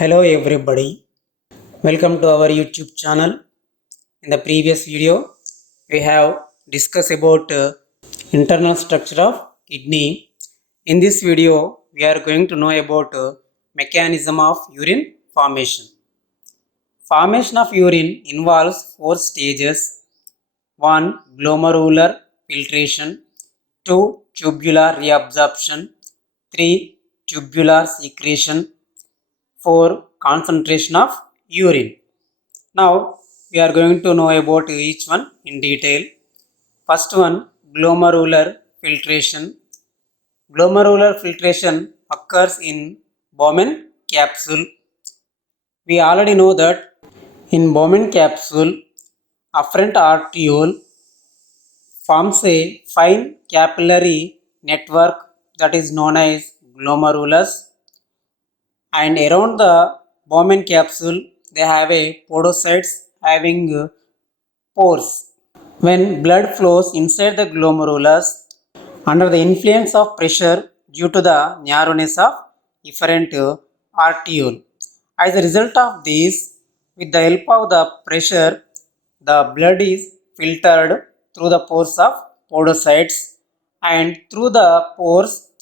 Hello everybody, welcome to our YouTube channel. In the previous video, we have discussed about internal structure of kidney. In this video, we are going to know about mechanism of urine formation. Formation of urine involves 4 stages. 1. Glomerular filtration. 2. Tubular reabsorption. 3. Tubular secretion. 4. Concentration of urine. Now we are going to know about each one in detail. First one, glomerular filtration. Glomerular filtration occurs in bowman capsule. We already know that in bowman capsule, efferent arteriole forms a fine capillary network that is known as glomerulus, and around the bowman capsule they have a podocytes having pores. When blood flows inside the glomerulus under the influence of pressure due to the narrowness of efferent arteriole. As a result of this, with the help of the pressure, the blood is filtered through the pores of podocytes, and through the pores,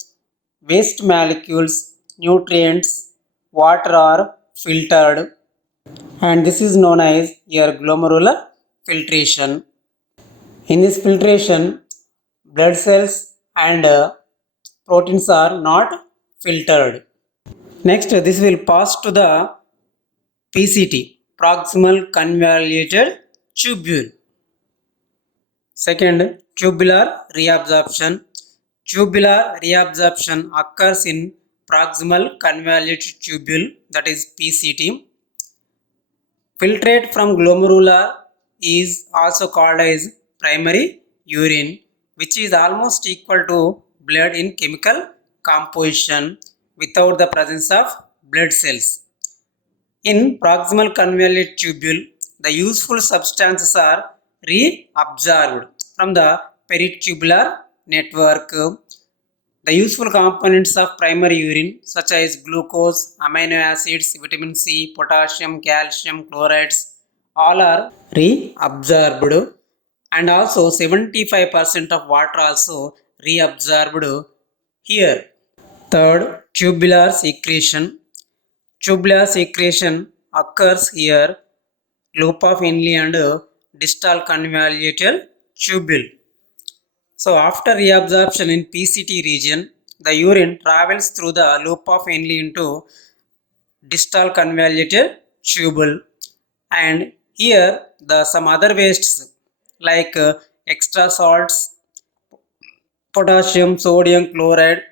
waste molecules, nutrients, water are filtered, and this is known as your glomerular filtration. In this filtration, blood cells and proteins are not filtered. Next, this will pass to the PCT, proximal convoluted tubule. Second, tubular reabsorption. Tubular reabsorption occurs in proximal convoluted tubule, that is PCT. Filtrate from glomerula is also called as primary urine, which is almost equal to blood in chemical composition without the presence of blood cells. In proximal convoluted tubule, the useful substances are reabsorbed from the peritubular network. The useful components of primary urine, such as glucose, amino acids, vitamin C, potassium, calcium, chlorides, all are reabsorbed, and also 75% of water also reabsorbed here. Third, tubular secretion. Tubular secretion occurs here, loop of henle and distal convoluted tubule. So after reabsorption in PCT region, the urine travels through the loop of henle into distal convoluted tubule, and here the some other wastes like extra salts, potassium, sodium chloride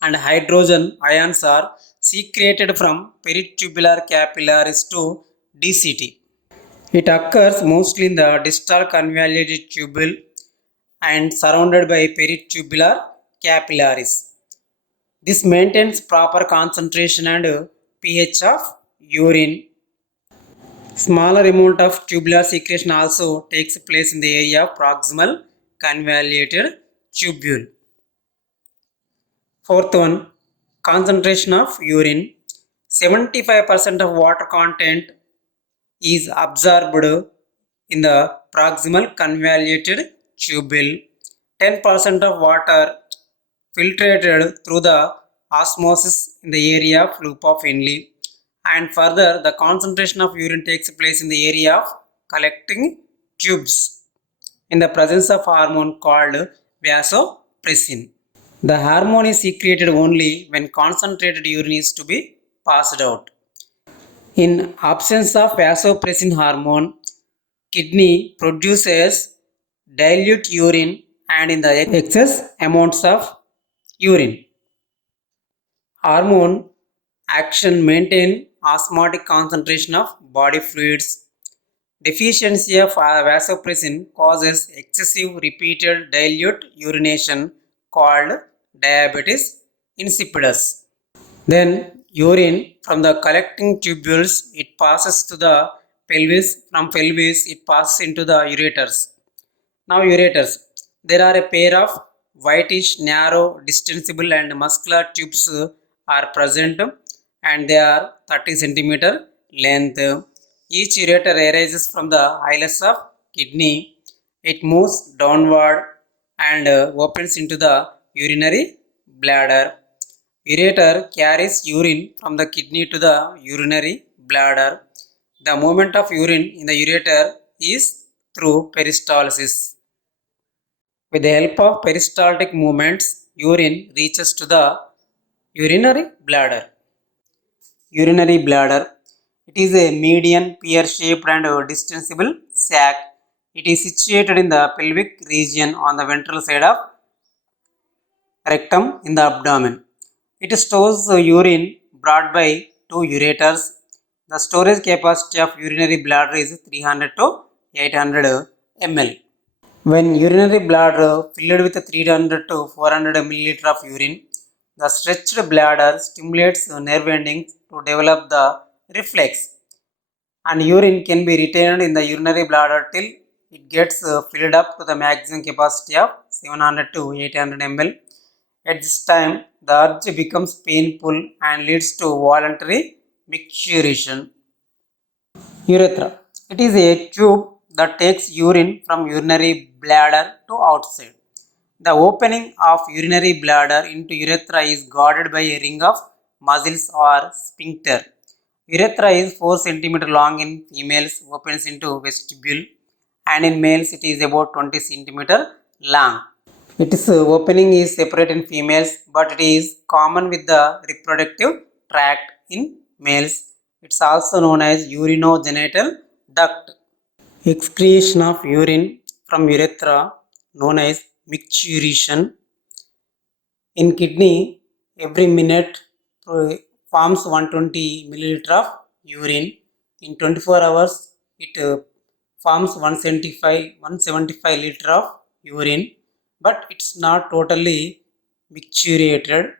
and hydrogen ions are secreted from peritubular capillaries to DCT. It occurs mostly in the distal convoluted tubule and surrounded by peritubular capillaries. This maintains proper concentration and pH of urine. Smaller amount of tubular secretion also takes place in the area of proximal convoluted tubule. Fourth one, concentration of urine. 75% of water content is absorbed in the proximal convoluted tubule. 10% of water filtrated through the osmosis in the area of loop of henle, and further the concentration of urine takes place in the area of collecting tubes in the presence of hormone called vasopressin. The hormone is secreted only when concentrated urine is to be passed out. In absence of vasopressin hormone, kidney produces dilute urine and in the excess amounts of urine. Hormone action maintain osmotic concentration of body fluids. Deficiency of vasopressin causes excessive repeated dilute urination called diabetes insipidus. Then urine from the collecting tubules, it passes to the pelvis. From pelvis it passes into the ureters. Now ureters, there are a pair of whitish narrow distensible and muscular tubes are present, and they are 30 centimeter length. Each ureter arises from the hilus of kidney. It moves downward and opens into the urinary bladder. Ureter carries urine from the kidney to the urinary bladder. The movement of urine in the ureter is through peristalsis. With the help of peristaltic movements, urine reaches to the urinary bladder. Urinary bladder. It is a median, pear-shaped and distensible sac. It is situated in the pelvic region on the ventral side of rectum in the abdomen. It stores urine brought by two ureters. The storage capacity of urinary bladder is 300 to 800 ml. When urinary bladder filled with 300 to 400 ml of urine, the stretched bladder stimulates nerve endings to develop the reflex, and urine can be retained in the urinary bladder till it gets filled up to the maximum capacity of 700 to 800 ml. At this time, the urge becomes painful and leads to voluntary micturition. Urethra. It is a tube that takes urine from urinary bladder to outside. The opening of urinary bladder into urethra is guarded by a ring of muscles or sphincter. Urethra is 4 cm long in females, opens into vestibule, and in males it is about 20 cm long. Its opening is separate in females, but it is common with the reproductive tract in males. It's also known as urinogenital duct. Excretion of urine from urethra, known as micturition. In kidney, every minute forms 120 milliliter of urine. In 24 hours, it forms 175 liter of urine, but it's not totally micturated.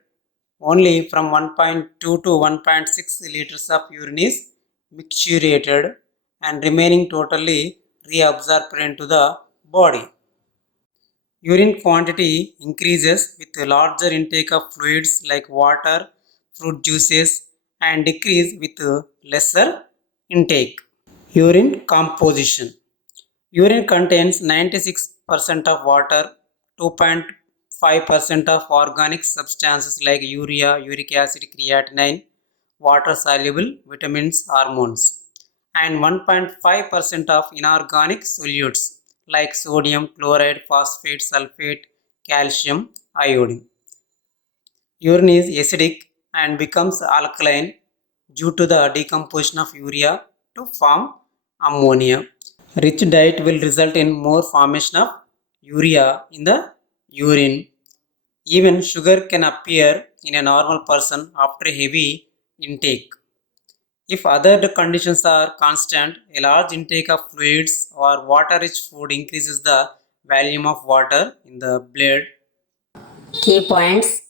Only from 1.2 to 1.6 liters of urine is micturated, and remaining totally reabsorbed into the body. Urine quantity increases with a larger intake of fluids like water, fruit juices, and decrease with lesser intake. Urine composition. Urine contains 96% of water, 2.5% of organic substances like urea, uric acid, creatinine, water soluble vitamins, hormones, and 1.5% of inorganic solutes like sodium, chloride, phosphate, sulfate, calcium, iodine. Urine is acidic and becomes alkaline due to the decomposition of urea to form ammonia. Rich diet will result in more formation of urea in the urine. Even sugar can appear in a normal person after heavy intake. If other conditions are constant, a large intake of fluids or water-rich food increases the volume of water in the blood. Key points.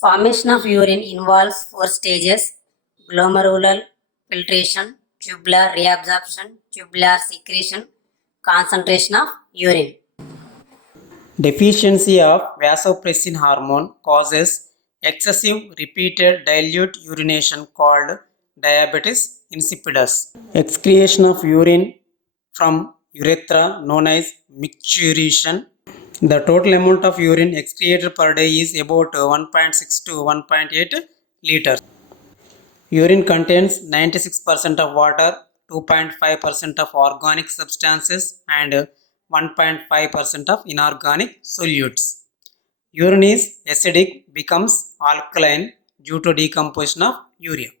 Formation of urine involves 4 stages: glomerular filtration, tubular reabsorption, tubular secretion, concentration of urine. Deficiency of vasopressin hormone causes excessive repeated dilute urination called diabetes insipidus. Excretion of urine from urethra known as micturition. The total amount of urine excreted per day is about 1.6 to 1.8 liters. Urine contains 96% of water, 2.5% of organic substances, and 1.5% of inorganic solutes. Urine is acidic, becomes alkaline due to decomposition of urea.